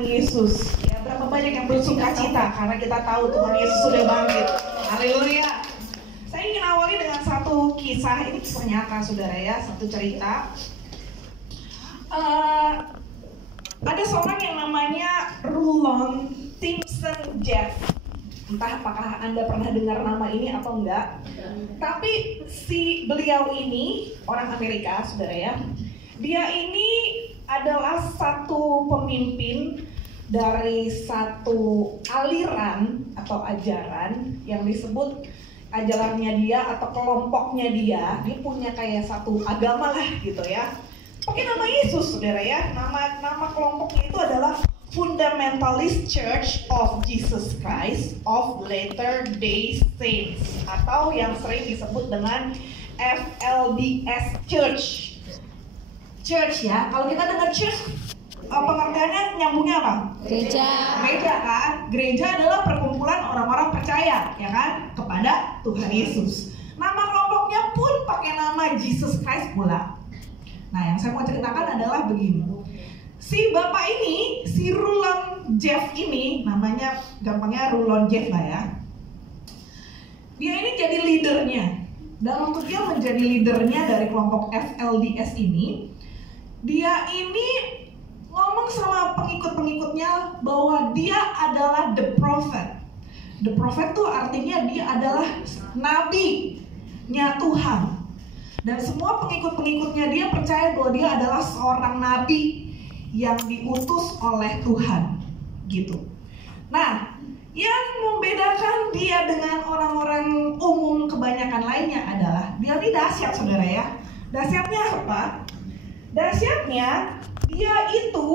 Tuhan Yesus. Ya, berapa banyak yang bersuka cita karena kita tahu Tuhan Yesus sudah bangkit. Haleluya. Saya ingin awali dengan satu kisah, ini kisah nyata saudara ya, satu cerita. Ada seorang yang namanya Rulon Simpson Jeff. Entah apakah Anda pernah dengar nama ini atau enggak. Tapi beliau ini orang Amerika saudara ya. Dia ini adalah satu pemimpin dari satu aliran atau ajaran yang disebut ajarannya dia atau kelompoknya dia punya kayak satu agama lah gitu ya. Pakai nama Yesus saudara ya. Nama kelompoknya itu adalah Fundamentalist Church of Jesus Christ of Latter-day Saints atau yang sering disebut dengan FLDS Church. Church ya, kalau kita dengar church, pengertiannya nyambungnya apa? Gereja. Gereja kan? Gereja adalah perkumpulan orang-orang percaya, ya kan? Kepada Tuhan Yesus. Nama kelompoknya pun pakai nama Jesus Christ pula. Nah, yang saya mau ceritakan adalah begini. Si bapak ini, si Rulon Jeff ini, namanya gampangnya Rulon Jeff lah ya. Dia ini jadi leadernya. Dan untuk dia menjadi leadernya dari kelompok FLDS ini, dia ini ngomong sama pengikut-pengikutnya bahwa dia adalah the prophet. The prophet tuh artinya dia adalah nabi-nya Tuhan. Dan semua pengikut-pengikutnya dia percaya bahwa dia adalah seorang nabi yang diutus oleh Tuhan. Gitu. Nah, yang membedakan dia dengan orang-orang umum kebanyakan lainnya adalah dia ini dahsyat saudara ya. Dahsyatnya apa? Dahsyatnya dia itu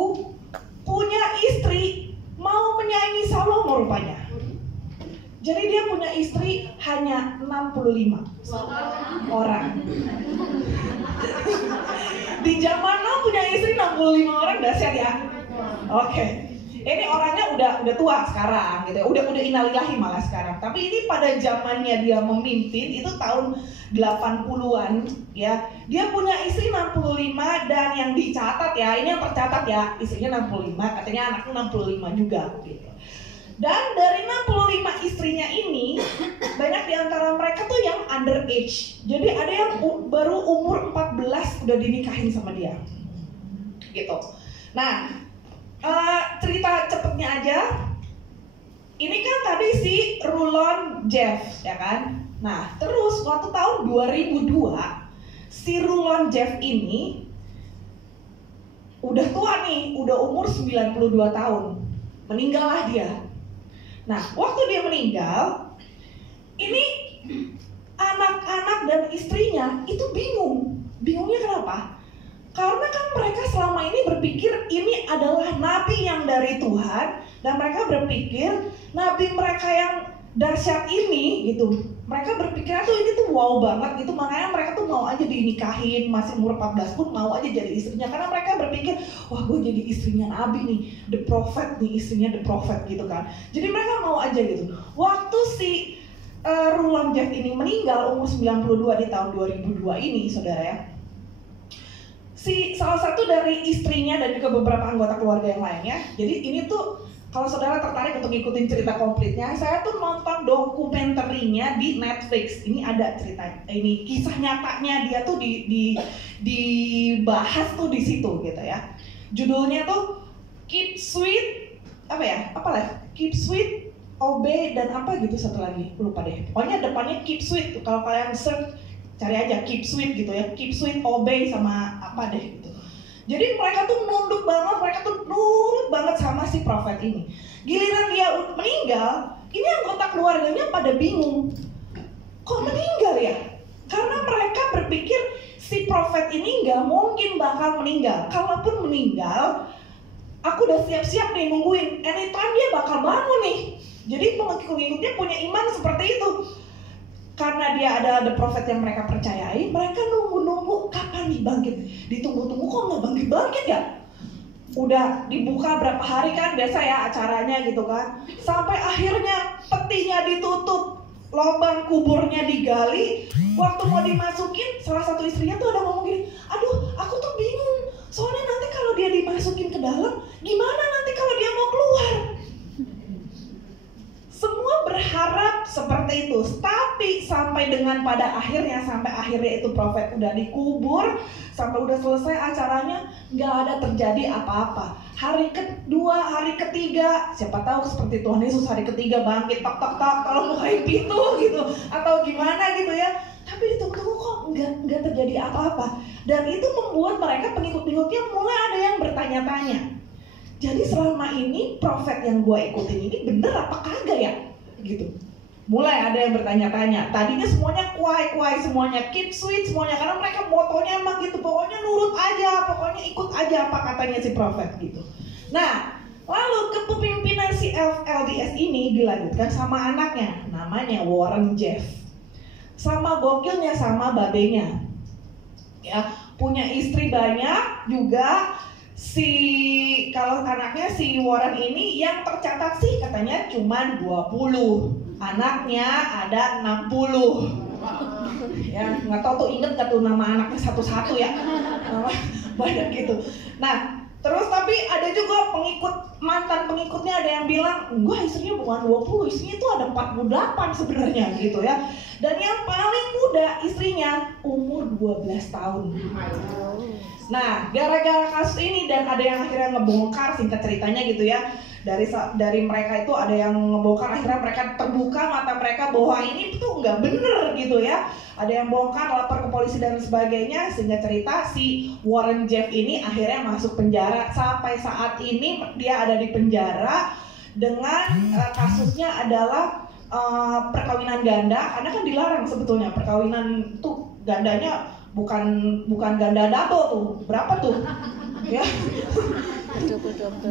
punya istri mau menyaingi Salomo rupanya. Jadi dia punya istri hanya 65 orang. Di zaman now punya istri 65 orang dahsyat ya. Oke. Ini orangnya udah tua sekarang gitu ya. Udah innalillahi malah sekarang. Tapi ini pada zamannya dia memimpin itu tahun 80-an ya. Dia punya istri 65 dan yang dicatat ya, ini yang tercatat ya, istrinya 65, katanya anaknya 65 juga gitu. Dan dari 65 istrinya ini banyak di antara mereka tuh yang underage. Jadi ada yang baru umur 14 udah dinikahin sama dia. Gitu. Nah, cerita cepetnya aja. Ini kan tadi si Rulon Jeff ya kan. Nah terus waktu tahun 2002 si Rulon Jeff ini udah tua nih, udah umur 92 tahun. Meninggal lah dia. Nah waktu dia meninggal, ini anak-anak dan istrinya itu bingung. Bingungnya kenapa? Karena kan mereka selama ini berpikir ini adalah nabi yang dari Tuhan. Dan mereka berpikir nabi mereka yang dahsyat ini gitu. Mereka berpikir tuh ini tuh wow banget gitu. Makanya mereka tuh mau aja dinikahin. Masih umur 14 pun mau aja jadi istrinya. Karena mereka berpikir, wah gue jadi istrinya nabi nih, the prophet nih, istrinya the prophet gitu kan. Jadi mereka mau aja gitu. Waktu si Rulon Jeff ini meninggal umur 92 di tahun 2002 ini saudara ya. Salah satu dari istrinya dan juga beberapa anggota keluarga yang lainnya. Jadi ini tuh kalau saudara tertarik untuk ngikutin cerita komplitnya, saya tuh nonton dokumenterinya di Netflix. Ini ada cerita, ini kisah nyatanya dia tuh dibahas tuh di situ gitu ya. Judulnya tuh Keep Sweet, apa ya? Apa lah? Keep Sweet, Obey dan apa gitu satu lagi, lupa deh. Pokoknya depannya Keep Sweet. Kalau kalian search cari aja Keep Sweet gitu ya, Keep Sweet, Obey sama apa deh gitu. Jadi mereka tuh nunduk banget, mereka tuh nurut banget sama si prophet ini. Giliran dia meninggal, ini anggota keluarganya pada bingung. Kok meninggal ya? Karena mereka berpikir si prophet ini nggak mungkin bakal meninggal. Kalaupun meninggal, aku udah siap-siap nih nungguin. Anytime dia bakal bangun nih. Jadi pengikut-pengikutnya punya iman seperti itu. Karena dia adalah the prophet yang mereka percayai, mereka nunggu-nunggu kapan nih bangkit. Ditunggu-tunggu kok nggak bangkit-bangkit ya? Udah dibuka berapa hari kan biasa ya acaranya gitu kan. Sampai akhirnya petinya ditutup, lubang kuburnya digali. Waktu mau dimasukin, salah satu istrinya tuh ada ngomong gini, aduh aku tuh bingung. Soalnya nanti kalau dia dimasukin ke dalam, gimana nanti kalau dia mau dengan pada akhirnya sampai akhirnya itu profet udah dikubur, sampai udah selesai acaranya, nggak ada terjadi apa-apa. Hari kedua, hari ketiga, siapa tahu seperti Tuhan Yesus hari ketiga bangkit, tok tok tok, tolong bukain pintu gitu, atau gimana gitu ya. Tapi ditunggu-tunggu kok nggak terjadi apa-apa. Dan itu membuat mereka pengikut-pengikutnya mulai ada yang bertanya-tanya. Jadi selama ini profet yang gue ikutin ini bener apa kagak ya? Gitu. Mulai ada yang bertanya-tanya. Tadinya semuanya kuai-kuai, semuanya keep sweet semuanya, karena mereka motonya emang gitu, pokoknya nurut aja, pokoknya ikut aja apa katanya si profet gitu. Nah, lalu kepemimpinan si LDS ini dilanjutkan sama anaknya, namanya Warren Jeff. Sama gokilnya sama babenya. Ya, punya istri banyak juga. Kalau anaknya si Warren ini yang tercatat sih katanya cuma 20. Anaknya ada 60. Ya, nggak tahu tuh inget gak tuh nama anaknya satu-satu ya. Banyak gitu. Nah, terus tapi ada juga mantan pengikutnya ada yang bilang, enggak, istrinya bukan 20, istrinya itu ada 48 sebenarnya gitu ya. Dan yang paling muda istrinya umur 12 tahun. Nah, gara-gara kasus ini dan ada yang akhirnya ngebongkar, singkat ceritanya gitu ya. Dari mereka itu ada yang ngebongkar, akhirnya mereka terbuka mata mereka bahwa ini tuh nggak bener gitu ya. Ada yang bongkar, lapor ke polisi dan sebagainya. Sehingga cerita si Warren Jeff ini akhirnya masuk penjara. Sampai saat ini dia ada di penjara dengan kasusnya adalah perkawinan ganda. Karena kan dilarang sebetulnya perkawinan tuh gandanya bukan ganda double tuh. Berapa tuh? Ya.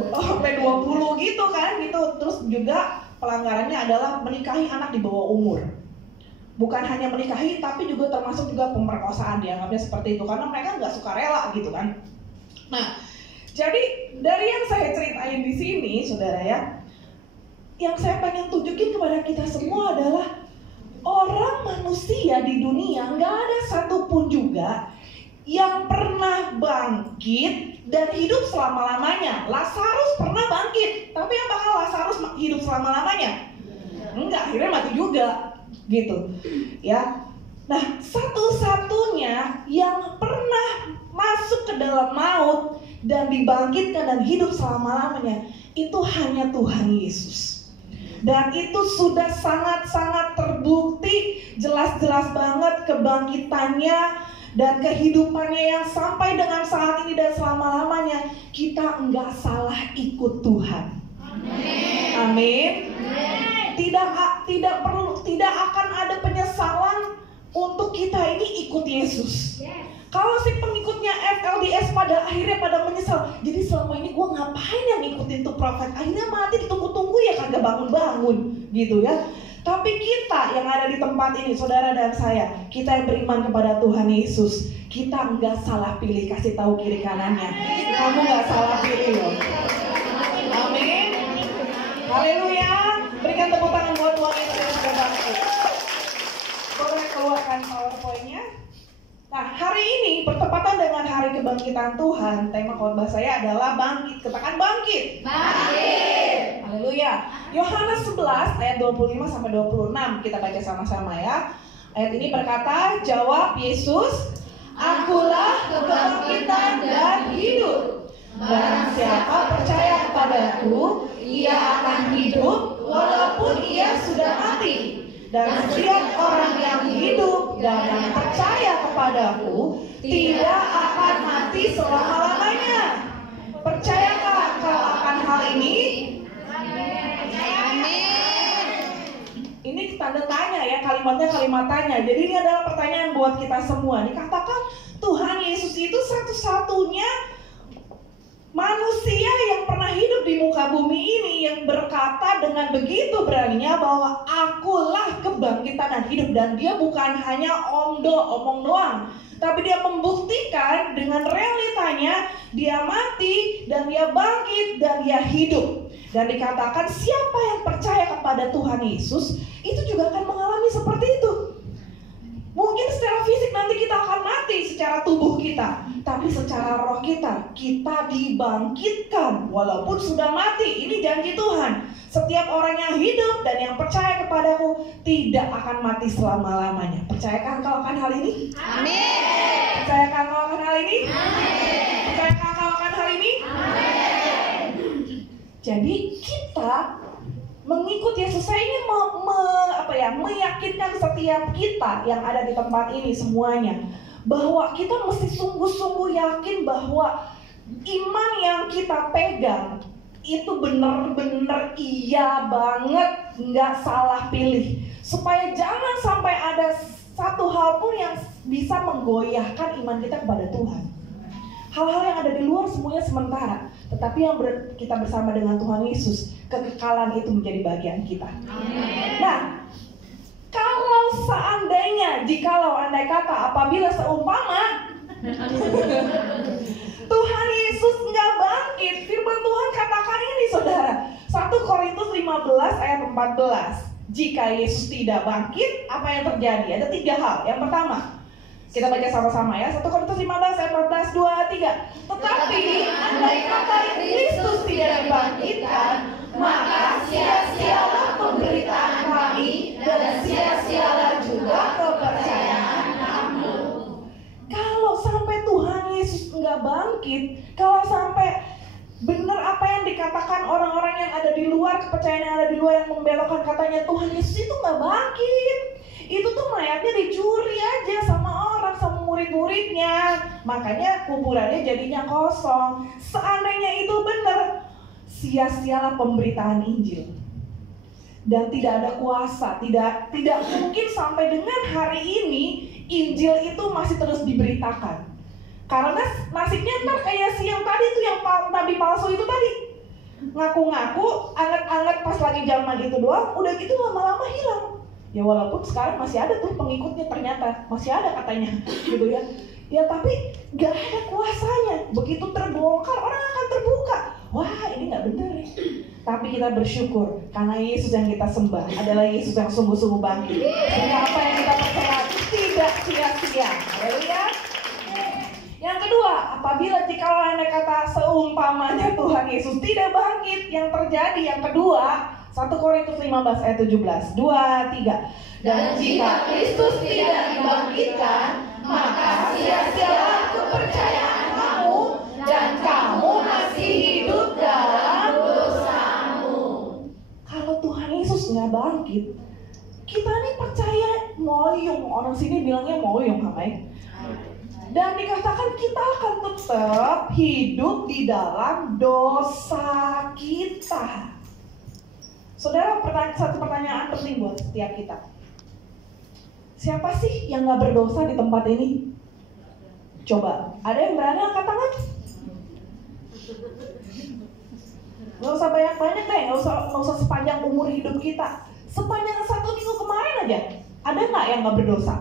Sampai 20 gitu kan gitu. Terus juga pelanggarannya adalah menikahi anak di bawah umur. Bukan hanya menikahi tapi juga termasuk juga pemerkosaan, dianggapnya seperti itu karena mereka nggak suka rela gitu kan. Nah, jadi dari yang saya ceritain di sini saudara ya, yang saya pengen tunjukin kepada kita semua adalah orang manusia di dunia nggak ada satupun juga yang pernah bangkit dan hidup selama-lamanya. Lazarus pernah bangkit, tapi apakah Lazarus hidup selama-lamanya? Enggak, akhirnya mati juga, gitu. Ya. Nah, satu-satunya yang pernah masuk ke dalam maut dan dibangkitkan dan hidup selama-lamanya itu hanya Tuhan Yesus. Dan itu sudah sangat-sangat terbukti, jelas-jelas banget kebangkitannya dan kehidupannya yang sampai dengan saat ini dan selama-lamanya. Kita enggak salah ikut Tuhan. Amin. Tidak akan ada penyesalan untuk kita ini ikut Yesus. Kalau si pengikutnya FLDS pada akhirnya pada menyesal, jadi selama ini gue ngapain yang ngikutin tuh profet, akhirnya mati ditunggu-tunggu ya kagak bangun-bangun gitu ya. Tapi kita yang ada di tempat ini, saudara dan saya, kita yang beriman kepada Tuhan Yesus, kita nggak salah pilih, kasih tahu kiri kanannya. Kamu nggak salah pilih loh. Amin. Haleluya. Berikan tepuk tangan buat Tuhan Yesus yang sudah bangkit. Boleh keluarkan PowerPoint-nya. Nah, hari ini bertepatan dengan hari kebangkitan Tuhan. Tema khotbah saya adalah bangkit. Katakan bangkit. Bangkit. Haleluya. Yohanes 11 ayat 25 sampai 26 kita baca sama-sama ya. Ayat ini berkata, jawab Yesus, "Akulah kebangkitan dan hidup. Barang siapa percaya kepadaku, ia akan hidup walaupun ia sudah mati. Dan setiap orang yang hidup dan yang percaya kepadaku tidak akan mati selama-lamanya." Percayakah kau akan hal ini? Ini tanda tanya ya, kalimatnya kalimat tanya. Jadi ini adalah pertanyaan buat kita semua. Dikatakan Tuhan Yesus itu satu-satunya manusia yang pernah hidup di muka bumi ini yang berkata dengan begitu beraninya bahwa akulah kebangkitan dan hidup. Dan dia bukan hanya omong doang, tapi dia membuktikan dengan realitanya. Dia mati dan dia bangkit dan dia hidup. Dan dikatakan siapa yang percaya kepada Tuhan Yesus itu juga akan mengalami seperti itu. Mungkin secara fisik nanti kita akan mati secara tubuh kita, tapi secara roh kita dibangkitkan walaupun sudah mati. Ini janji Tuhan. Setiap orang yang hidup dan yang percaya kepadaku tidak akan mati selama-lamanya. Percayakah engkau akan hal ini? Amin. Percayakah engkau akan hal ini? Amin. Percayakah engkau akan hal ini? Amin. Jadi kita mengikut Yesus. Saya ingin meyakinkan setiap kita yang ada di tempat ini semuanya bahwa kita mesti sungguh-sungguh yakin bahwa iman yang kita pegang itu benar-benar iya banget, nggak salah pilih. Supaya jangan sampai ada satu hal pun yang bisa menggoyahkan iman kita kepada Tuhan. Hal-hal yang ada di luar semuanya sementara, tetapi yang kita bersama dengan Tuhan Yesus, kekekalan itu menjadi bagian kita. Amin. Nah, kalau seandainya, andai kata, apabila seumpama Tuhan Yesus nggak bangkit, firman Tuhan katakan ini saudara, 1 Korintus 15 ayat 14. Jika Yesus tidak bangkit, apa yang terjadi? Ada 3 hal. Yang pertama, kita baca sama-sama ya, 1 Korintus 15 ayat 14, 2, 3. Tetapi andai kata Kristus tidak dibangkitkan, maka sia-sialah pemberitaan kami dan sia-sialah juga kepercayaan kamu. Kalau sampai Tuhan Yesus nggak bangkit, kalau sampai benar apa yang dikatakan orang-orang yang ada di luar, kepercayaan yang ada di luar yang membelokkan katanya Tuhan Yesus itu nggak bangkit, itu tuh mayatnya dicuri aja sama orang, sama murid-muridnya, makanya kuburannya jadinya kosong. Seandainya itu benar, sia-sialah pemberitaan Injil. Dan tidak ada kuasa, tidak mungkin sampai dengan hari ini Injil itu masih terus diberitakan. Karena nasibnya ntar kayak si yang tadi tuh, yang nabi palsu itu tadi, ngaku-ngaku anget-anget pas lagi zaman itu doang, udah gitu lama-lama hilang. Ya walaupun sekarang masih ada tuh pengikutnya, ternyata masih ada katanya gitu ya. Ya tapi gak ada kuasanya. Begitu terbongkar, orang akan terbuka. Wah, ini gak benar ya. Tapi kita bersyukur karena Yesus yang kita sembah adalah Yesus yang sungguh-sungguh bangkit. Sehingga apa yang kita percaya tidak sia-sia. Haleluya. Yang kedua, apabila jika andai kata seumpamanya Tuhan Yesus tidak bangkit, yang terjadi yang kedua, 1 Korintus 15 ayat 17, 2, 3. Dan jika Kristus tidak dibangkitkan, maka sia-sialah kepercayaan kamu dan kamu masih hidup dalam dosamu. Kalau Tuhan Yesus nggak bangkit, kita nih percaya moyong. Orang sini bilangnya moyong, Hamai. Dan dikatakan kita akan tetap hidup di dalam dosa kita. Saudara, satu pertanyaan penting buat setiap kita. Siapa sih yang gak berdosa di tempat ini? Coba, ada yang berani angkat tangan? Gak usah banyak-banyak deh, gak usah sepanjang umur hidup kita. Sepanjang 1 minggu kemarin aja, ada gak yang gak berdosa?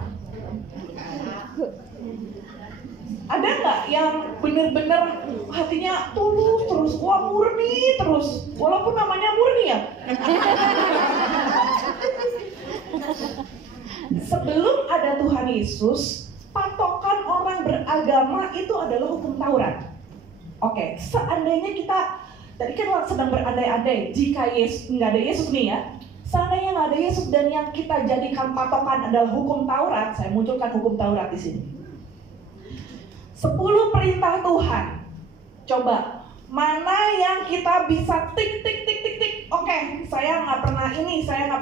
Ada nggak yang benar-benar hatinya tulus terus, wah murni terus, walaupun namanya murni ya? Sebelum ada Tuhan Yesus, patokan orang beragama itu adalah hukum Taurat. Oke, seandainya kita tadi kan sedang berandai-andai, jika Yesus nggak ada Yesus nih ya, seandainya nggak ada Yesus dan yang kita jadikan patokan adalah hukum Taurat, saya munculkan hukum Taurat di sini. 10 perintah Tuhan. Coba, mana yang kita bisa tik. Oke, saya nggak pernah ini, saya nggak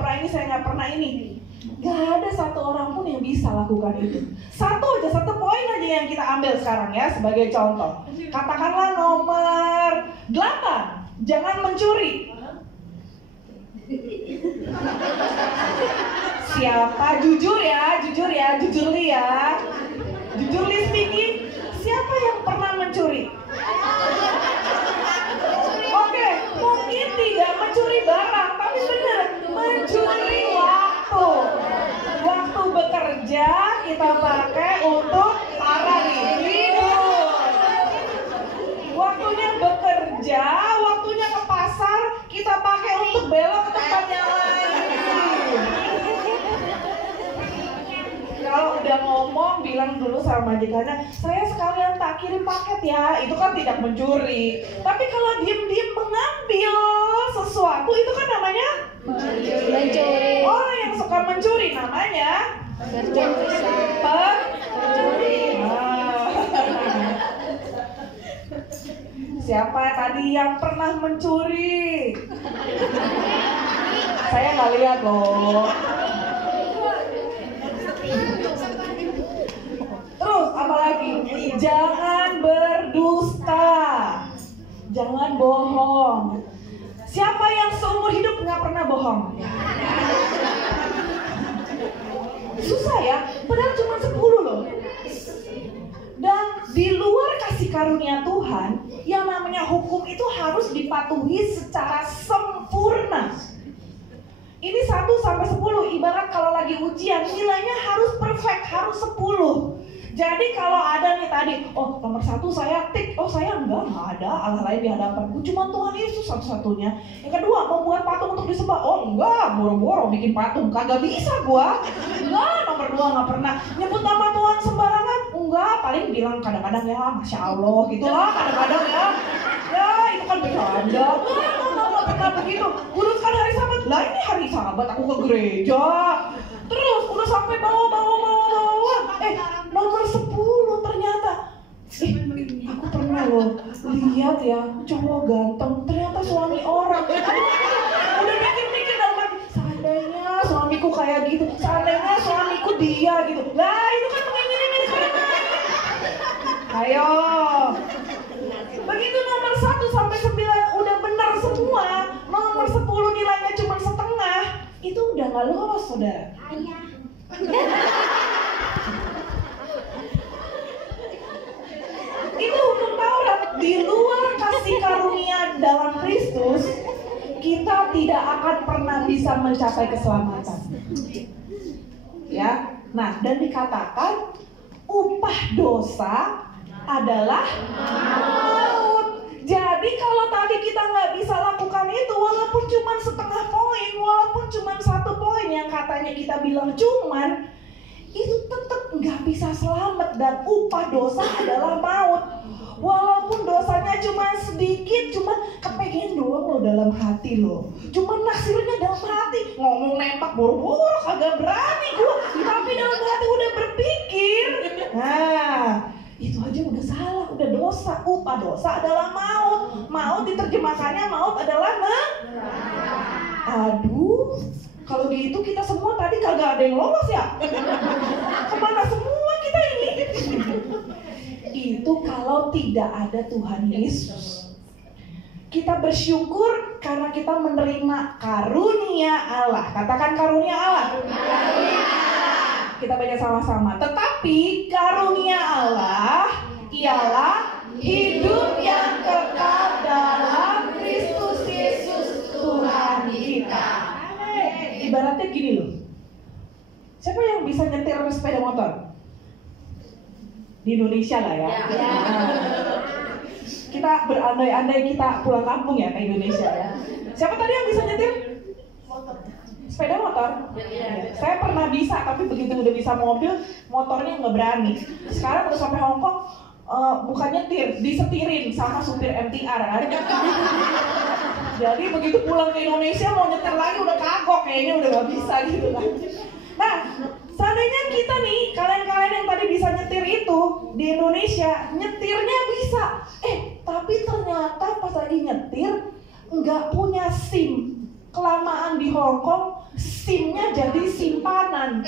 pernah ini. Gak ada satu orang pun yang bisa lakukan itu. Satu poin aja yang kita ambil sekarang ya sebagai contoh. Katakanlah nomor 8, jangan mencuri. Siapa? Jujur li ya. Jujur li speaking. Siapa yang pernah mencuri? Oke, mungkin tidak mencuri barang, tapi benar mencuri waktu. Waktu bekerja kita pakai untuk para tidur. Waktunya bekerja, waktunya ke pasar kita pakai untuk belok ke tempat yang lain. Kalau udah ngomong bilang bilang dulu sama majikannya, saya sekalian tak kirim paket ya. Itu kan tidak mencuri. Tapi kalau diem-diem mengambil sesuatu, itu kan namanya Mencuri. orang yang suka mencuri namanya pencuri. Siapa tadi yang pernah mencuri? Saya nggak lihat loh. Terus apa lagi? Jangan berdusta, jangan bohong. Siapa yang seumur hidup nggak pernah bohong? Susah ya, padahal cuma 10 loh. Dan di luar kasih karunia Tuhan, yang namanya hukum itu harus dipatuhi secara sempurna. Ini 1 sampai 10, ibarat kalau lagi ujian, nilainya harus perfect, harus 10. Jadi kalau ada nih tadi, oh nomor 1 saya tik, oh saya enggak ada Allah lain di hadapanku, cuma Tuhan Yesus satu-satunya. Yang kedua, mau buat patung untuk disembah, oh enggak, boro-boro bikin patung, kagak bisa gua. Enggak, nomor 2 nggak pernah. Nyebut nama Tuhan sembarangan, enggak, paling bilang kadang-kadang ya, Masya Allah gitulah, kadang-kadang ya. Ya itu kan bercanda, enggak pernah begitu. Uruskan hari Sabat, lah ini hari Sabat aku ke gereja. Terus udah sampai bawah. Nomor 10 ternyata. Aku pernah loh lihat ya cowok ganteng, ternyata suami orang. Udah mikir dalam hati, seandainya suamiku kayak gitu, seandainya suamiku dia gitu. Lah itu kan menginginkan. Ayo. Begitu nomor 1 sampai 9 udah benar semua, nomor 10 nilainya cuma setengah, itu udah nggak lolos, saudara. Itu hukum Taurat. Di luar kasih karunia dalam Kristus, kita tidak akan pernah bisa mencapai keselamatan. Ya, nah dan dikatakan upah dosa adalah maut. Jadi kalau tadi kita nggak bisa lakukan itu, walaupun cuma setengah poin, walaupun cuma 1 poin yang katanya kita bilang cuman, itu tetap nggak bisa selamat, dan upah dosa adalah maut. Walaupun dosanya cuma sedikit, cuma kepengen doang lo dalam hati lo, cuma naksirnya dalam hati, ngomong nembak boro-boro kagak berani gua, tapi dalam hati udah berpikir. Nah itu aja udah salah, udah dosa. Upah dosa adalah maut. Maut diterjemahkannya maut adalah aduh, kalau gitu kita semua tadi kagak ada yang lolos ya. Kemana semua kita ini? Itu kalau tidak ada Tuhan Yesus. Kita bersyukur karena kita menerima karunia Allah. Katakan karunia Allah. Kita baca sama-sama. Tetapi karunia Allah ialah hidup yang kekal dalam Kristus Yesus Tuhan kita. Ibaratnya gini loh. Siapa yang bisa nyetir sepeda motor? Di Indonesia lah ya. Kita berandai-andai kita pulang kampung ya ke Indonesia ya. Siapa tadi yang bisa nyetir? Sepeda motor. Saya pernah bisa, tapi begitu udah bisa mobil, motornya nggak berani. Sekarang udah sampai Hong Kong, bukan nyetir, disetirin sama supir MTR kan. Jadi begitu pulang ke Indonesia mau nyetir lagi udah kagok, kayaknya udah nggak bisa gitu kan. Nah, seandainya kita nih, kalian-kalian yang tadi bisa nyetir itu di Indonesia, nyetirnya bisa. Tapi ternyata pas lagi nyetir nggak punya SIM. Kelamaan di Hong Kong, SIM-nya jadi simpanan.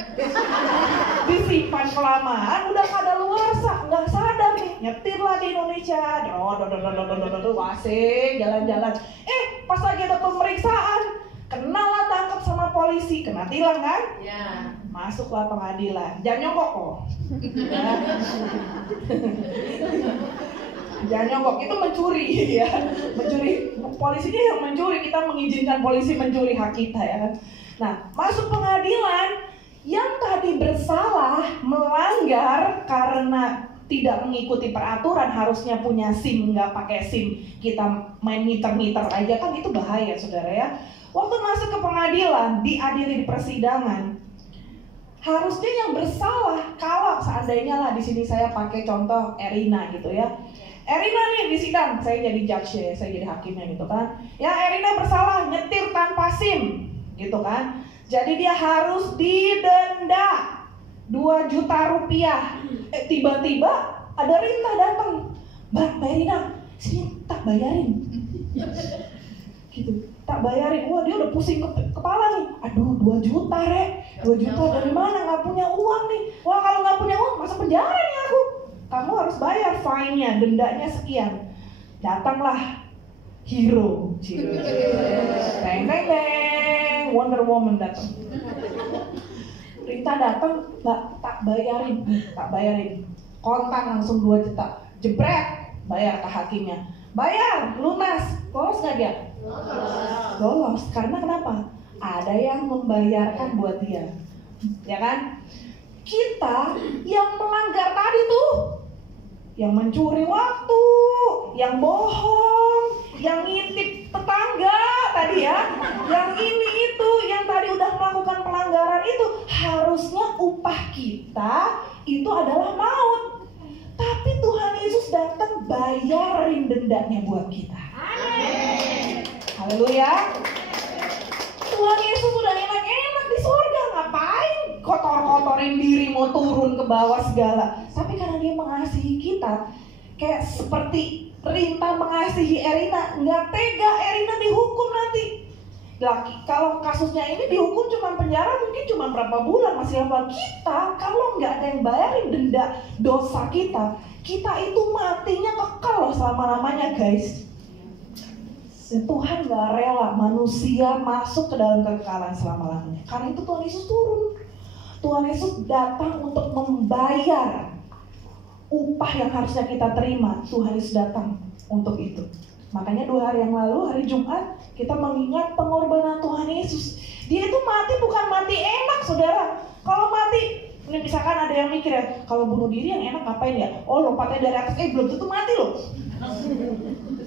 Disimpan kelamaan, udah kadaluarsa, nggak sadar nih. Nyetirlah di Indonesia, asik, jalan-jalan. Pas lagi ada pemeriksaan, kenalah tangkap sama polisi, kena tilang kan? Ya. Masuklah pengadilan, jangan nyogok kok. Jangan nyogok, itu mencuri ya. Mencuri, polisinya yang mencuri, kita mengizinkan polisi mencuri hak kita ya kan. Nah, masuk pengadilan, yang tadi bersalah melanggar karena tidak mengikuti peraturan, harusnya punya SIM, nggak pakai SIM, kita main meter-meter aja kan, itu bahaya saudara ya. Waktu masuk ke pengadilan, diadili di persidangan, Harusnya yang bersalah, kalau seandainya lah di sini saya pakai contoh Erina gitu ya. Erina nih di sidang, saya jadi judge ya, saya jadi hakimnya gitu kan. Ya Erina bersalah nyetir tanpa SIM gitu kan. Jadi dia harus didenda 2 juta rupiah. Tiba-tiba ada Rita datang, Mbak Erina, sini tak bayarin. Gitu, tak bayarin. Wah dia udah pusing kepala nih. Aduh 2 juta Rek, 2 juta dari mana, gak punya uang nih. Wah kalau gak punya uang masuk penjara nih aku. Kamu harus bayar fine-nya, dendanya sekian. Datanglah hero. Teng teng teng, Wonder Woman datang. Rita datang, Mbak tak bayarin. Kontan langsung 2 juta. Jebret, bayar ke hakimnya. Bayar, lunas. Lolos gak dia? Lolos. Karena kenapa? Ada yang membayarkan buat dia. Ya kan? Kita yang melanggar tadi tuh, yang mencuri waktu, yang bohong, yang ngintip tetangga tadi ya, yang ini itu, yang tadi udah melakukan pelanggaran itu, harusnya upah kita itu adalah maut. Tapi Tuhan Yesus datang bayarin dendanya buat kita. Haleluya. Tuhan Yesus udah enak-enak di surga, ngapain kotor-kotorin diri mau turun ke bawah segala. Tapi karena dia mengasihi kita, kayak seperti Rinta mengasihi Erina, nggak tega Erina dihukum nanti. Lagi kalau kasusnya ini dihukum cuma penjara mungkin cuma berapa bulan, masih lama. Kita kalau nggak ada yang bayarin denda dosa kita itu matinya kekal loh selama-lamanya guys. Tuhan gak rela manusia masuk ke dalam kekekalan selama-lamanya. Karena itu Tuhan Yesus turun. Tuhan Yesus datang untuk membayar upah yang harusnya kita terima. Tuhan Yesus datang untuk itu. Makanya 2 hari yang lalu, hari Jumat, kita mengingat pengorbanan Tuhan Yesus. Dia itu mati bukan mati enak, saudara. Kalau mati, ini misalkan ada yang mikir ya, kalau bunuh diri yang enak ngapain ya? Oh lompatnya dari atas, belum tentu mati loh.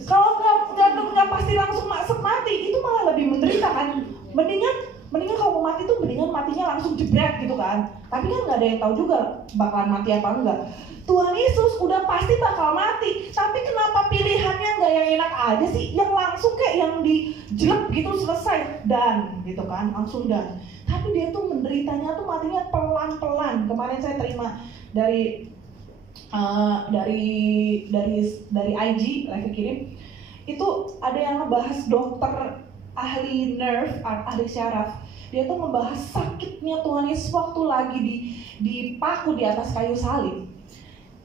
Kalau nggak pasti langsung masuk mati, itu malah lebih menderita kan. Mendingan kalau mau mati tuh mendingan matinya langsung jebret gitu kan. Tapi kan nggak ada yang tahu juga bakalan mati apa enggak. Tuhan Yesus udah pasti bakal mati, tapi kenapa pilihannya nggak yang enak aja sih? Yang langsung kayak yang dijelek gitu selesai dan gitu kan, langsung dan. Tapi dia tuh menderitanya tuh matinya pelan-pelan. Kemarin saya terima dari IG lagi kirim. Itu ada yang ngebahas dokter ahli nerve, ahli syaraf. Dia tuh membahas sakitnya Tuhan Yesus waktu lagi dipaku di atas kayu salib.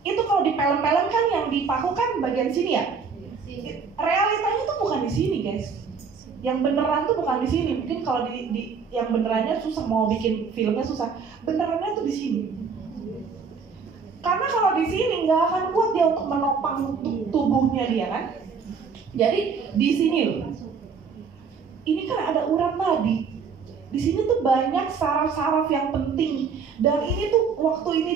Itu kalau di film-film kan yang dipaku kan bagian sini ya. Realitanya tuh bukan di sini guys. Yang beneran tuh bukan di sini. Mungkin kalau di yang benerannya susah, mau bikin filmnya susah. Benerannya tuh di sini. Karena kalau di sini nggak akan kuat dia untuk menopang tubuhnya dia kan. Jadi di sini loh. Ini kan ada urat nadi. Di sini tuh banyak saraf-saraf yang penting. Dan ini tuh waktu ini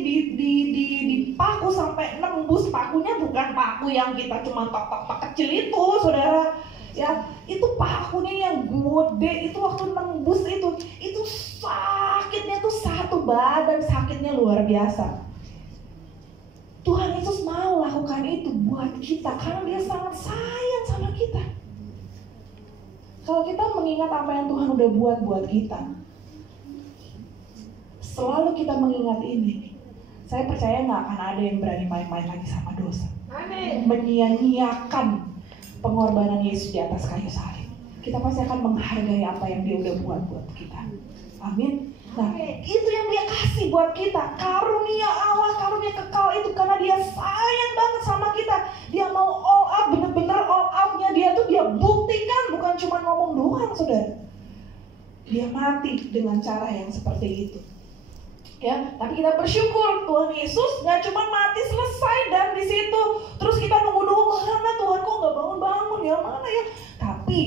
dipaku sampai nembus, pakunya bukan paku yang kita cuma tok-tok kecil itu, saudara. Ya, itu pakunya yang gede, itu waktu nembus itu sakitnya tuh satu badan, sakitnya luar biasa. Tuhan Yesus mau lakukan itu buat kita karena dia sangat sayang sama kita. Kalau kita mengingat apa yang Tuhan udah buat kita, selalu kita mengingat ini, saya percaya nggak akan ada yang berani main-main lagi sama dosa. Menyia-nyiakan pengorbanan Yesus di atas kayu salib. Kita pasti akan menghargai apa yang dia udah buat kita. Amin. Nah, itu yang dia kasih buat kita. Karunia Allah, karunia kekal itu karena dia sayang banget sama kita. Dia mau all out, bener-bener all out-nya dia tuh dia buktikan, bukan cuma ngomong doang, saudara. Dia mati dengan cara yang seperti itu. Ya, tapi kita bersyukur Tuhan Yesus nggak cuma mati selesai dan di situ terus kita nunggu-nunggu mana Tuhan kok nggak bangun-bangun ya mana ya. Tapi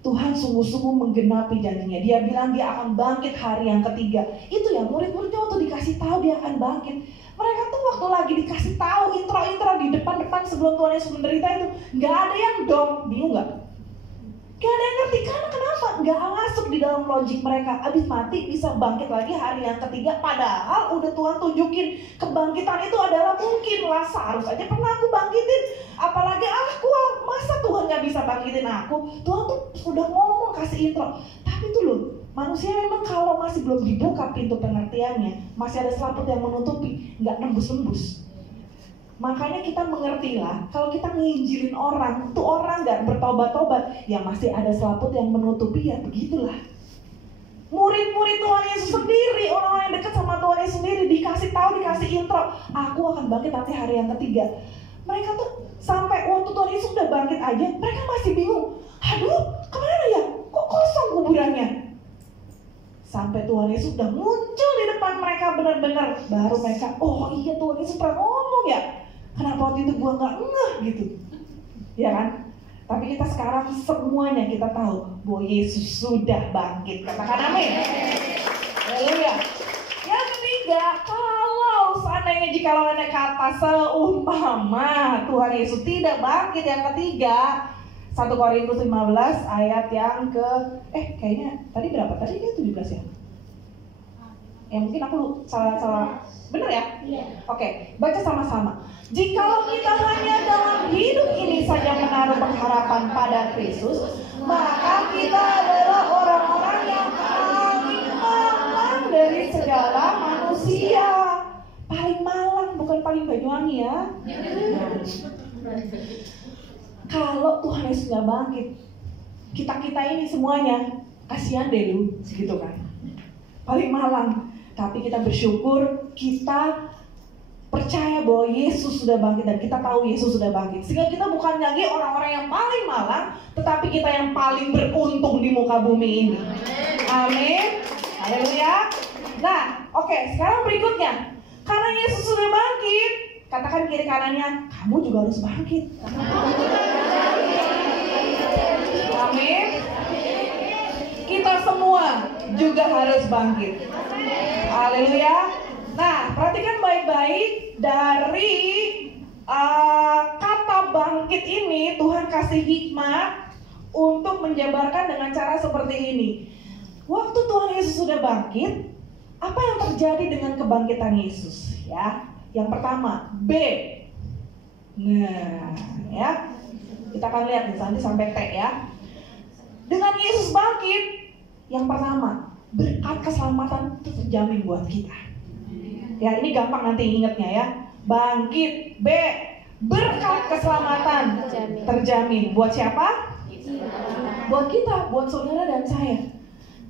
Tuhan sungguh-sungguh menggenapi janjinya. Dia bilang dia akan bangkit hari yang ketiga. Itu ya murid-muridnya waktu dikasih tahu dia akan bangkit. Mereka tuh waktu lagi dikasih tahu intro-intro di depan-depan sebelum Tuhan Yesus menderita itu nggak ada yang dong, bingung nggak? Gak ada yang ngerti karena kenapa? Nggak masuk di dalam logik mereka, abis mati bisa bangkit lagi hari yang ketiga. Padahal udah Tuhan tunjukin kebangkitan itu adalah mungkin. Lazarus aja pernah aku bangkitin, apalagi aku. Masa Tuhan gak bisa bangkitin aku? Tuhan tuh sudah ngomong, kasih intro. Tapi tuh loh, manusia memang kalau masih belum dibuka pintu pengertiannya, masih ada selaput yang menutupi, gak nembus-nembus. Makanya kita mengertilah, kalau kita nginjilin orang, tuh orang gak bertobat-tobat, ya masih ada selaput yang menutupi, ya begitulah. Murid-murid Tuhan Yesus sendiri, orang-orang yang dekat sama Tuhan Yesus sendiri, dikasih tahu, dikasih intro, aku akan bangkit nanti hari yang ketiga. Mereka tuh sampai waktu Tuhan Yesus udah bangkit aja, mereka masih bingung. Aduh, kemana ya? Kok kosong kuburannya? Sampai Tuhan Yesus udah muncul di depan mereka benar-benar, baru mereka, oh iya Tuhan Yesus pernah ngomong ya. Kenapa waktu itu gua nggak ngeh gitu, ya kan? Tapi kita sekarang semuanya kita tahu bahwa Yesus sudah bangkit. Katakan amin. Haleluya. Yang ketiga, kalau seandainya jikalau ada kata seumpama Tuhan Yesus tidak bangkit, yang ketiga 1 Korintus 15 ayat yang ke kayaknya tadi berapa? Tadi dia 17 ya? Ya mungkin aku salah. Benar ya? Iya. Oke, baca sama-sama. Jikalau kita hanya dalam hidup ini saja menaruh pengharapan pada Kristus, maka kita adalah orang-orang yang paling malang dari segala manusia. Paling malang, bukan paling Banyuwangi ya. Kalau Tuhan Yesus nggak bangkit, kita ini semuanya kasihan deh lu, gitu kan. Paling malang. Tapi kita bersyukur, kita percaya bahwa Yesus sudah bangkit dan kita tahu Yesus sudah bangkit. Sehingga kita bukan lagi orang-orang yang paling malang, tetapi kita yang paling beruntung di muka bumi ini. Amin. Haleluya. Nah, oke, sekarang berikutnya. Karena Yesus sudah bangkit, katakan kiri kanannya, kamu juga harus bangkit. Amin. Kita semua juga harus bangkit. Haleluya. Nah, perhatikan baik-baik dari kata bangkit ini. Tuhan kasih hikmat untuk menjabarkan dengan cara seperti ini. Waktu Tuhan Yesus sudah bangkit, apa yang terjadi dengan kebangkitan Yesus? Ya, yang pertama B. Nah, ya, kita akan lihat nanti sampai T ya. Dengan Yesus bangkit, yang pertama, berkat keselamatan itu terjamin buat kita. Ya, ini gampang nanti ingatnya ya. Bangkit. B. Berkat keselamatan terjamin. Buat siapa? Buat kita, buat saudara dan saya.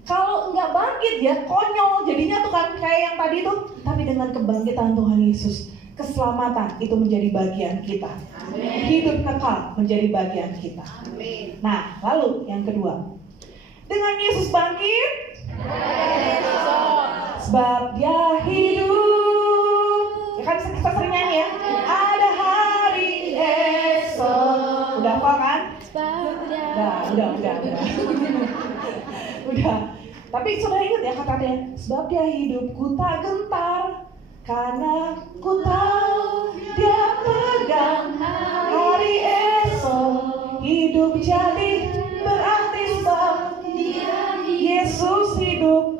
Kalau nggak bangkit ya konyol. Jadinya tuh kan kayak yang tadi tuh. Tapi dengan kebangkitan Tuhan Yesus, keselamatan itu menjadi bagian kita. Amen. Hidup kekal menjadi bagian kita. Amen. Nah, lalu yang kedua. Dengan Yesus bangkit, sebab Dia hidup. Ya kan kita sering nyanyi ya. Ada hari esok. Udah apa kan? Udah. Udah. Tapi saudara ingat ya kata-katanya. Sebab Dia hidup, ku tak gentar, karena ku tahu Dia pegang hari esok. Hidup jadi berarti sebab Yesus hidup.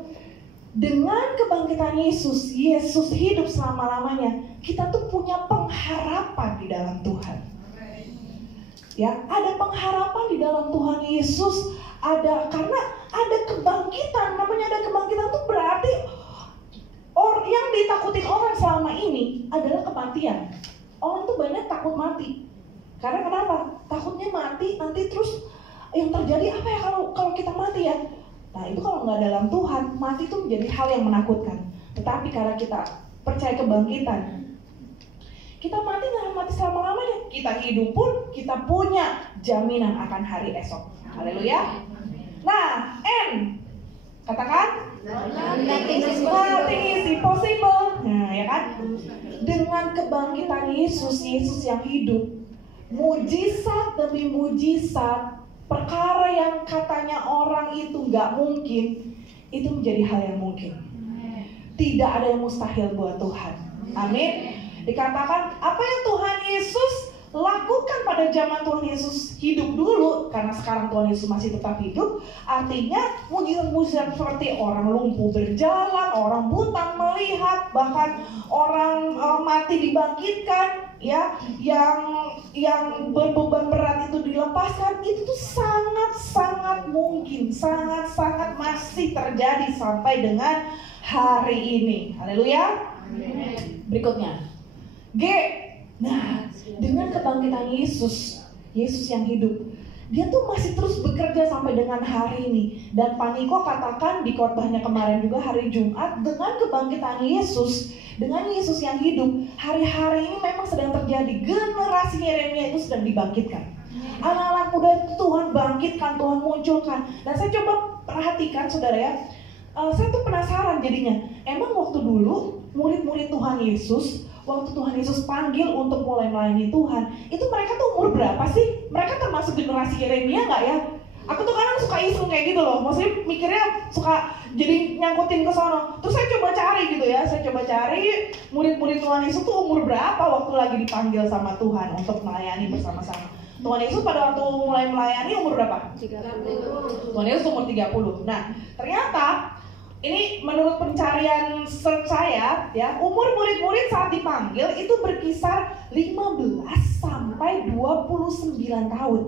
Dengan kebangkitan Yesus, Yesus hidup selama-lamanya. Kita tuh punya pengharapan di dalam Tuhan. Ya, ada pengharapan di dalam Tuhan Yesus. Ada karena ada kebangkitan. Namanya ada kebangkitan tuh berarti yang ditakutin orang selama ini adalah kematian. Orang tuh banyak takut mati. Karena kenapa? Takutnya mati nanti terus yang terjadi apa ya kalau kita mati ya? Nah itu kalau nggak dalam Tuhan, mati itu menjadi hal yang menakutkan. Tetapi karena kita percaya kebangkitan, kita mati nggak mati selama-lamanya. Kita hidup pun kita punya jaminan akan hari esok. Haleluya. Nah, N, katakan nothing is impossible. Nah ya kan, dengan kebangkitan Yesus yang hidup, mujizat demi mujizat, perkara yang katanya orang itu nggak mungkin, itu menjadi hal yang mungkin. Tidak ada yang mustahil buat Tuhan. Amin. Dikatakan apa yang Tuhan Yesus lakukan pada zaman Tuhan Yesus hidup dulu, karena sekarang Tuhan Yesus masih tetap hidup. Artinya mujizat-mujizat seperti orang lumpuh berjalan, orang buta melihat, bahkan orang mati dibangkitkan, ya, yang berbeban berat itu dilepaskan, itu tuh sangat-sangat mungkin, sangat-sangat masih terjadi sampai dengan hari ini. Haleluya. Berikutnya G. Nah, dengan kebangkitan Yesus yang hidup, dia tuh masih terus bekerja sampai dengan hari ini. Dan Paniko katakan di khotbahnya kemarin juga hari Jumat, dengan kebangkitan Yesus, dengan Yesus yang hidup, hari-hari ini memang sedang terjadi. Generasi Yeremia itu sedang dibangkitkan. Anak-anak muda itu Tuhan bangkitkan, Tuhan munculkan. Dan saya coba perhatikan saudara ya, saya tuh penasaran jadinya. Emang waktu dulu murid-murid Tuhan Yesus, waktu Tuhan Yesus panggil untuk mulai melayani Tuhan, itu mereka tuh umur berapa sih? Mereka termasuk generasi Yeremia nggak ya? Aku tuh kadang suka iseng kayak gitu loh, maksudnya mikirnya suka jadi nyangkutin ke sono. Terus saya coba cari gitu ya, saya coba cari murid-murid Tuhan Yesus tuh umur berapa waktu lagi dipanggil sama Tuhan untuk melayani bersama-sama. Tuhan Yesus pada waktu mulai melayani umur berapa? 30. Tuhan Yesus umur 30. Nah, ternyata ini menurut pencarian search saya, ya, umur murid-murid saat dipanggil itu berkisar 15 sampai 29 tahun.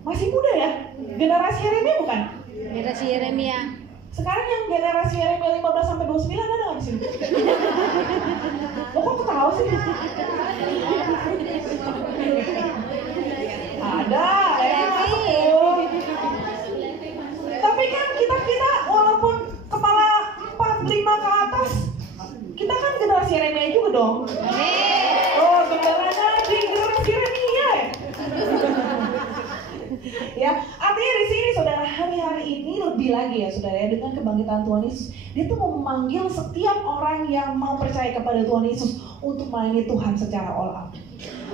Masih muda ya? Generasi Yeremia bukan? Generasi Yeremia. Sekarang yang generasi Yeremia 15 sampai 29 ada nggak di sini? Lo kok ketawa sih? Ada, ya. Tapi kan kita walaupun kepala 4-5 ke atas, kita kan generasi Yeremia juga dong. Oh, generasi Yeremia ya? Ya, artinya di sini saudara, hari-hari ini lebih lagi ya saudara ya, dengan kebangkitan Tuhan Yesus, dia tuh mau memanggil setiap orang yang mau percaya kepada Tuhan Yesus untuk melayani Tuhan secara all out.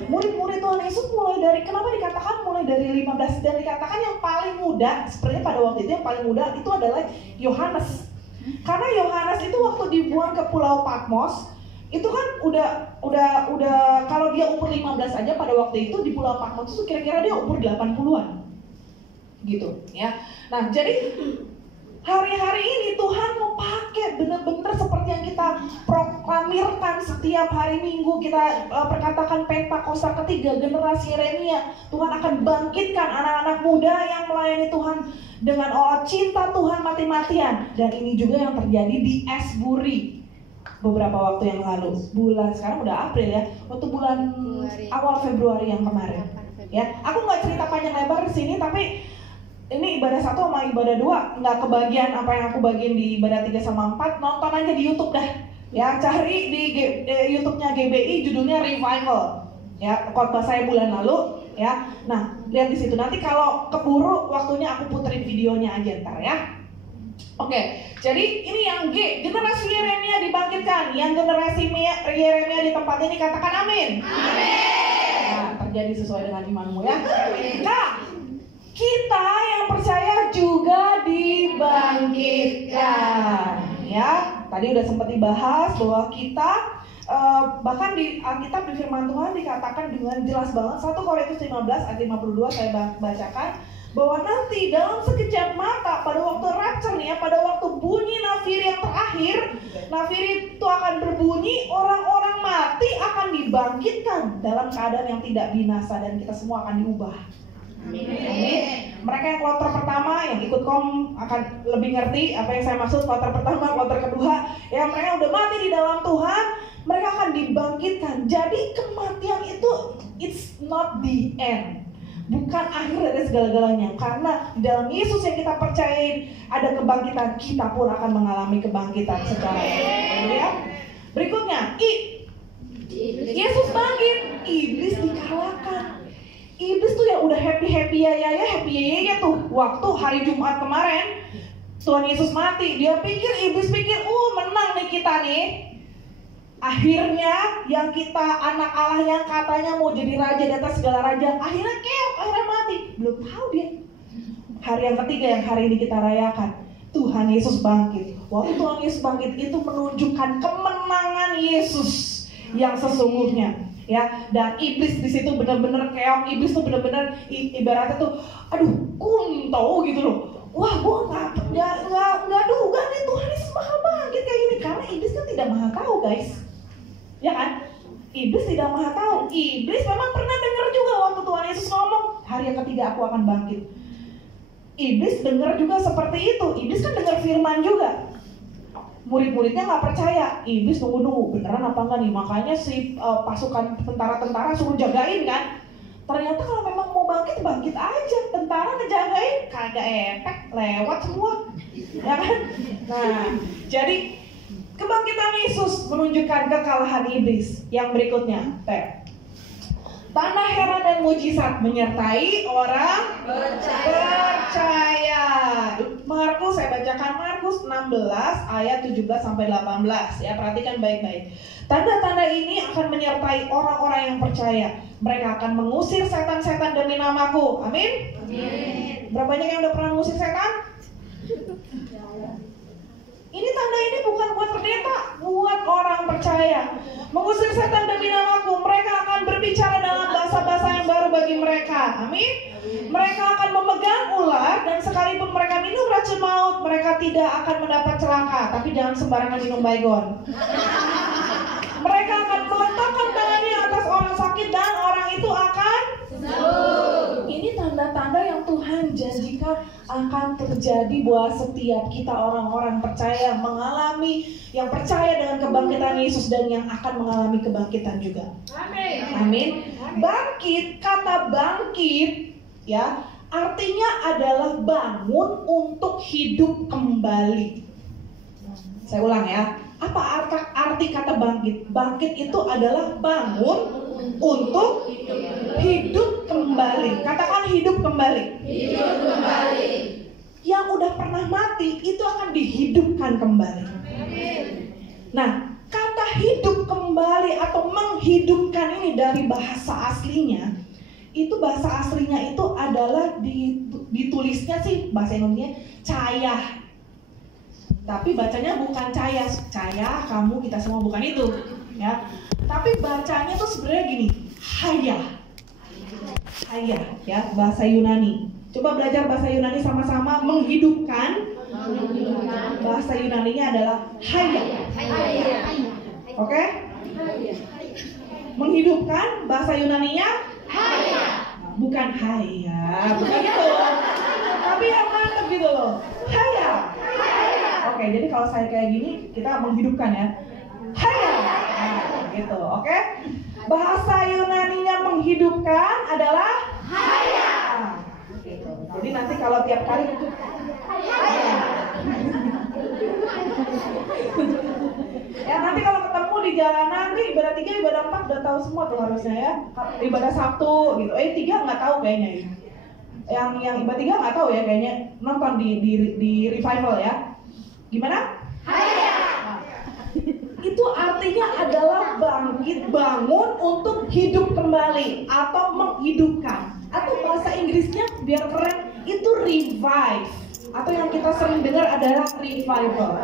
Murid-murid Tuhan Yesus mulai dari, kenapa dikatakan mulai dari 15, dan dikatakan yang paling muda, sepertinya pada waktu itu yang paling muda itu adalah Yohanes. Karena Yohanes itu waktu dibuang ke Pulau Patmos, itu kan udah kalau dia umur 15 aja pada waktu itu di Pulau Patmos itu kira-kira dia umur 80-an. Gitu, ya. Nah, jadi hari-hari ini Tuhan mau pakai benar-benar seperti yang kita proklamirkan setiap hari Minggu, kita perkatakan Pentakosta ketiga, generasi Yeremia. Tuhan akan bangkitkan anak-anak muda yang melayani Tuhan dengan cinta Tuhan mati-matian. Dan ini juga yang terjadi di Esbury beberapa waktu yang lalu. Sekarang udah April ya, waktu bulan awal Februari yang kemarin. Ya, aku nggak cerita panjang lebar di sini, tapi ini ibadah 1 sama ibadah 2 nggak kebagian apa yang aku bagiin di ibadah 3 sama 4, nonton aja di YouTube dah. Ya, cari di YouTube-nya GBI judulnya Revival. Ya, khotbah saya bulan lalu, ya. Nah, lihat di situ. Nanti kalau keburu waktunya aku puterin videonya aja ntar ya. Oke, jadi ini yang G, generasi Yeremia dibangkitkan. Yang generasi Yeremia di tempat ini katakan amin. Amin. Nah, terjadi sesuai dengan imanmu ya. Nah, kita yang percaya juga dibangkitkan, ya. Tadi udah sempat dibahas bahwa kita bahkan di Alkitab di firman Tuhan dikatakan dengan jelas banget, 1 Korintus 15 ayat 52 saya bacakan, bahwa nanti dalam sekejap mata pada waktu rapture nih ya, pada waktu bunyi nafiri yang terakhir, nafiri itu akan berbunyi, orang-orang mati akan dibangkitkan dalam keadaan yang tidak binasa dan kita semua akan diubah. Amin. Mereka yang kloter pertama yang ikut akan lebih ngerti apa yang saya maksud. Kloter pertama, kloter kedua, ya mereka udah mati di dalam Tuhan, mereka akan dibangkitkan. Jadi kematian itu it's not the end, bukan akhir dari segala-galanya. Karena di dalam Yesus yang kita percayain ada kebangkitan, kita pun akan mengalami kebangkitan secara ya. Berikutnya I, Yesus bangkit, iblis dikalahkan. Iblis tuh yang udah happy ya tuh waktu hari Jumat kemarin Tuhan Yesus mati, iblis pikir menang nih kita nih. Akhirnya yang kita anak Allah yang katanya mau jadi raja di atas segala raja, akhirnya mati. Belum tahu dia. Hari yang ketiga yang hari ini kita rayakan, Tuhan Yesus bangkit. Waktu Tuhan Yesus bangkit itu menunjukkan kemenangan Yesus yang sesungguhnya. ya. Dan iblis di situ benar-benar keok, iblis tuh benar-benar ibaratnya tuh, aduh, tahu gitu loh. Wah, gue nggak duga nih Tuhan Yesus bakal bangkit kayak gini, karena iblis kan tidak maha tahu, guys, ya kan? Iblis tidak maha tahu. Iblis memang pernah dengar juga waktu Tuhan Yesus ngomong, hari yang ketiga aku akan bangkit. Iblis dengar juga seperti itu. Iblis kan dengar firman juga. Murid-muridnya nggak percaya. Iblis tunggu beneran apa enggak nih? Makanya si pasukan tentara-tentara suruh jagain kan. Ternyata kalau memang mau bangkit aja. Tentara ngejagain kagak efek, lewat semua, ya kan? Nah, jadi kebangkitan Yesus menunjukkan kekalahan iblis. Yang berikutnya, tanda heran dan mujizat menyertai orang percaya. Markus, saya bacakan Markus 16 ayat 17-18 ya, perhatikan baik-baik. Tanda-tanda ini akan menyertai orang-orang yang percaya. Mereka akan mengusir setan-setan demi namaku. Amin. Amin. Berapa banyak yang udah pernah mengusir setan? Ini tanda ini bukan buat pendeta, buat orang percaya. Mengusir setan demi namaku, mereka akan berbicara dalam bahasa-bahasa yang baru bagi mereka. Amin. Mereka akan memegang ular, dan sekalipun mereka minum racun maut, mereka tidak akan mendapat celaka. Tapi jangan sembarangan minum baygon. Mereka akan meletakkan tangannya atas orang sakit dan orang itu akan sembuh. Ini tanda-tanda yang Tuhan janjikan akan terjadi buat setiap kita orang-orang percaya, mengalami, yang percaya dengan kebangkitan Yesus dan yang akan mengalami kebangkitan juga. Amin. Amin. Bangkit, kata bangkit ya, artinya adalah bangun untuk hidup kembali. Saya ulang ya. Apa arti kata bangkit? Bangkit itu adalah bangun untuk hidup kembali. Katakan hidup kembali. Hidup kembali. Yang udah pernah mati itu akan dihidupkan kembali. Nah, kata hidup kembali atau menghidupkan ini dari bahasa aslinya, itu bahasa aslinya itu adalah ditulisnya sih bahasa Indonesia cayah. Tapi bacanya bukan cahaya, kamu, kita semua, bukan itu, ya. Tapi bacanya tuh sebenarnya gini, haya, ya, bahasa Yunani. Coba belajar bahasa Yunani sama-sama, menghidupkan. Bahasa Yunaninya adalah haya. Oke? Menghidupkan, bahasa Yunaninya haya. Bukan haya, bukan gitu. Tapi yang mantap gitu loh, haya. Oke, jadi kalau saya kayak gini, kita menghidupkan ya. Haya. Nah, gitu, oke? Bahasa Yunaninya menghidupkan adalah haya. Gitu. Jadi nanti kalau tiap kali itu haya. Ya, nanti kalau ketemu di jalanan nih, ibadah 3, ibadah 4 udah tahu semua tuh harusnya ya. Ibadah Sabtu gitu. 3 nggak tahu kayaknya. Yang ibadah 3 nggak tahu ya kayaknya. Nonton di revival ya. Gimana? Haya. Itu artinya adalah bangkit, bangun untuk hidup kembali atau menghidupkan. Atau bahasa Inggrisnya biar keren itu revive. Atau yang kita sering dengar adalah revival.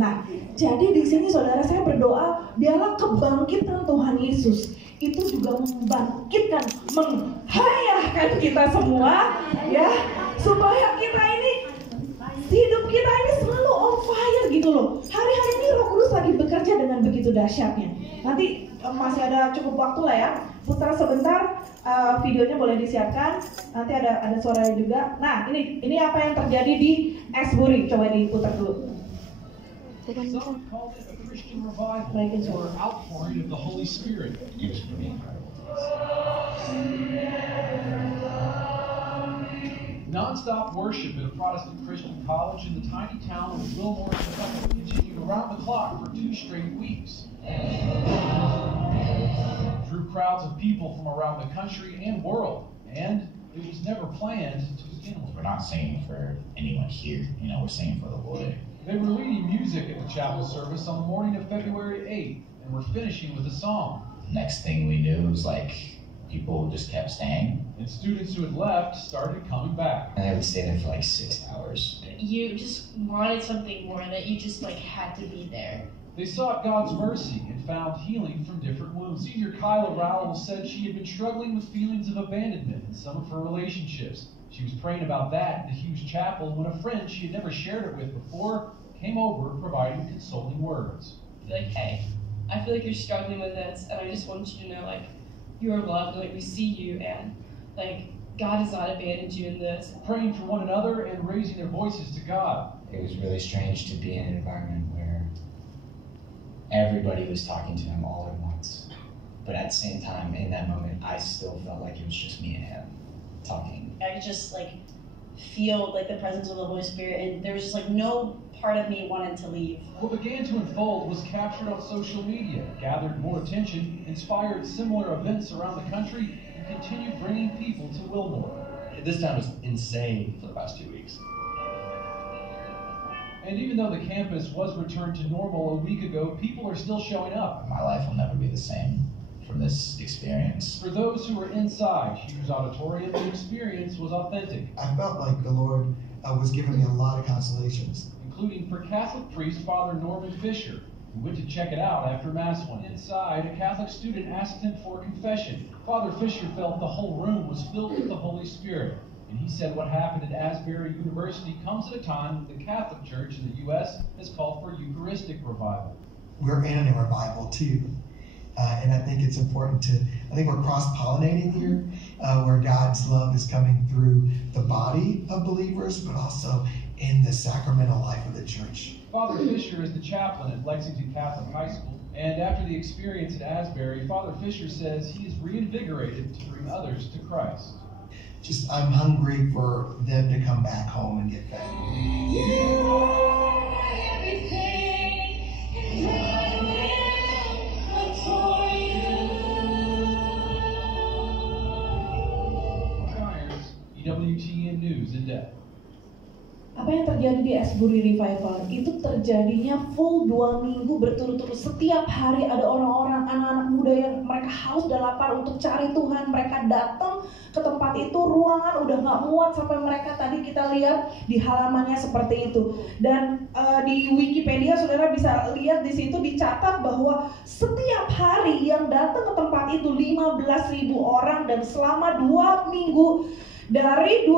Nah, jadi di sini saudara saya berdoa, biarlah kebangkitan Tuhan Yesus itu juga membangkitkan, menghayahkan kita semua, ya, supaya kita ini, hidup kita ini selalu on fire gitu loh. Hari-hari ini Roh Kudus lagi bekerja dengan begitu dahsyatnya. Nanti masih ada cukup waktu lah ya. Putar sebentar, videonya boleh disiapkan. Nanti ada suaranya juga. Nah, ini apa yang terjadi di Asbury. Coba diputar dulu. Some called it a Christian revival or outpouring of the Holy Spirit. It was pretty incredible. Non-stop worship at a Protestant Christian college in the tiny town of Wilmore, Kentucky continued around the clock for 2 straight weeks. Drew crowds of people from around the country and world, and it was never planned to begin with. We're not singing for anyone here, we're singing for the Lord. They were leading music at the chapel service on the morning of February 8th, and were finishing with a song. Next thing we knew, it was like people just kept staying. And students who had left started coming back. And they would stay there for like 6 hours. You just wanted something more, that you just had to be there. They sought God's mercy and found healing from different wounds. Senior Kyla Rowell said she had been struggling with feelings of abandonment in some of her relationships. She was praying about that in the huge chapel when a friend she had never shared it with before came over providing consoling words. Like, hey, I feel like you're struggling with this, and I just want you to know, like, you are loved, like, we see you, and, like, God has not abandoned you in this. Praying for one another and raising their voices to God. It was really strange to be in an environment where everybody was talking to him all at once. But at the same time, in that moment, I still felt like it was just me and him talking. I could just like feel like the presence of the Holy Spirit, and there was just like no part of me wanted to leave. What began to unfold was captured on social media, gathered more attention, inspired similar events around the country, and continued bringing people to Wilmore. This town was insane for the past 2 weeks. And even though the campus was returned to normal a week ago, people are still showing up. My life will never be the same from this experience. For those who were inside Hughes Auditorium, the experience was authentic, I felt like the Lord was giving me a lot of consolations. including for Catholic priest Father Norman Fisher, who went to check it out after Mass one. Inside, a Catholic student asked him for confession. Father Fisher felt the whole room was filled with the Holy Spirit, and he said what happened at Asbury University comes at a time when the Catholic Church in the U.S. has called for Eucharistic revival. We're in a revival too. And I think it's important I think we're cross-pollinating here, where God's love is coming through the body of believers, but also in the sacramental life of the church. Father Fisher is the chaplain at Lexington Catholic High School, and after the experience at Asbury, Father Fisher says he is reinvigorated to bring others to Christ. I'm hungry for them to come back home and get fed. You are everything, and I will adore you. Myers, EWTN News in depth. Apa yang terjadi di Asbury Revival itu terjadinya full 2 minggu berturut-turut. Setiap hari ada orang-orang, anak-anak muda yang mereka haus dan lapar untuk cari Tuhan. Mereka datang ke tempat itu, ruangan udah gak muat sampai mereka tadi kita lihat di halamannya seperti itu. Dan di Wikipedia saudara bisa lihat di situ dicatat bahwa setiap hari yang datang ke tempat itu 15.000 orang, dan selama 2 minggu dari